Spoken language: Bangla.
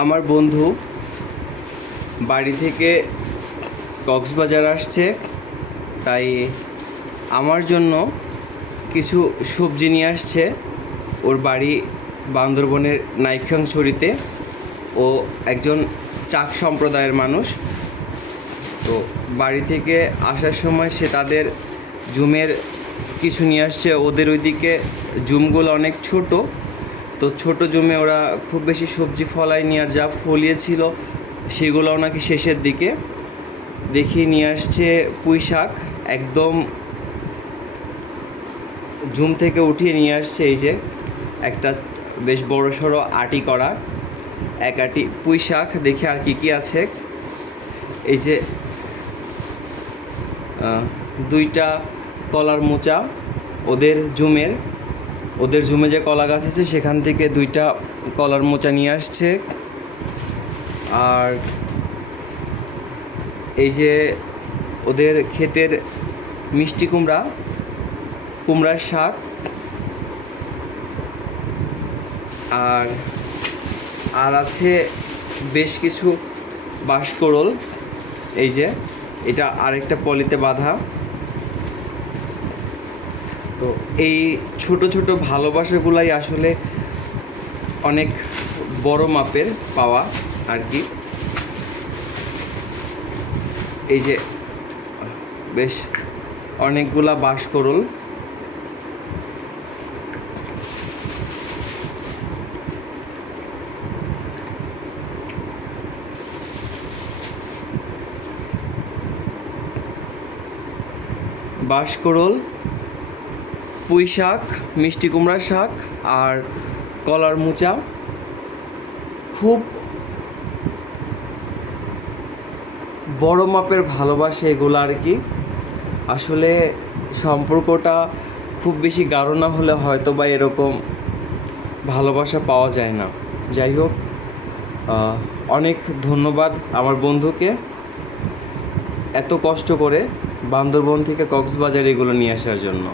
আমার বন্ধু বাড়ি থেকে কক্সবাজার আসছে, তাই আমার জন্য কিছু সবজি নিয়ে আসছে। ওর বাড়ি বান্দরবনের নাইক্ষ্যংছড়িতে। ও একজন চাক সম্প্রদায়ের মানুষ। তো বাড়ি থেকে আসার সময় সে তাদের জুমের কিছু নিয়ে আসছে। ওদের ওইদিকে জুমগুলো অনেক ছোট, তো ছোট জমে ওরা খুব বেশি সবজি ফলায়নি, আর যা ফলিয়েছিল সেগুলোও নাকি শেষের দিকে। দেখি নিয়ে আসছে পুঁই শাক, একদম জুম থেকে উঠিয়ে নিয়ে আসছে। এই যে একটা বেশ বড় সড়ো আটি করা এক আটি পুঁই শাক। দেখি আর কি কি আছে। এই যে দুইটা কলার মোচা, ওদের জুমে যে কলা গাছ আছে সেখান থেকে দুইটা কলার মোচা নিয়ে আসছে। আর এই যে ওদের ক্ষেতের মিষ্টি কুমড়ার শাক, আর আছে বেশ কিছু বাঁশকরল। এই যে এটা আরেকটা পলিতে বাঁধা। তো এই ছোট ছোট ভালোবাসাগুলাই আসলে অনেক বড় মাপের পাওয়া আর কি। এই যে বেশ অনেকগুলা বাঁশকরল। বাঁশকরল, পুঁই শাক, মিষ্টি কুমড়ার শাক আর কলার মোচা। খুব বড় মাপের ভালোবাসা এগুলো আর কি। আসলে সম্পর্কটা খুব বেশি গাঢ় না হলে হয়তো বা এরকম ভালোবাসা পাওয়া যায় না। যাই হোক, অনেক ধন্যবাদ আমার বন্ধুকে এত কষ্ট করে বান্দরবন থেকে কক্সবাজার এগুলো নিয়ে আসার জন্য।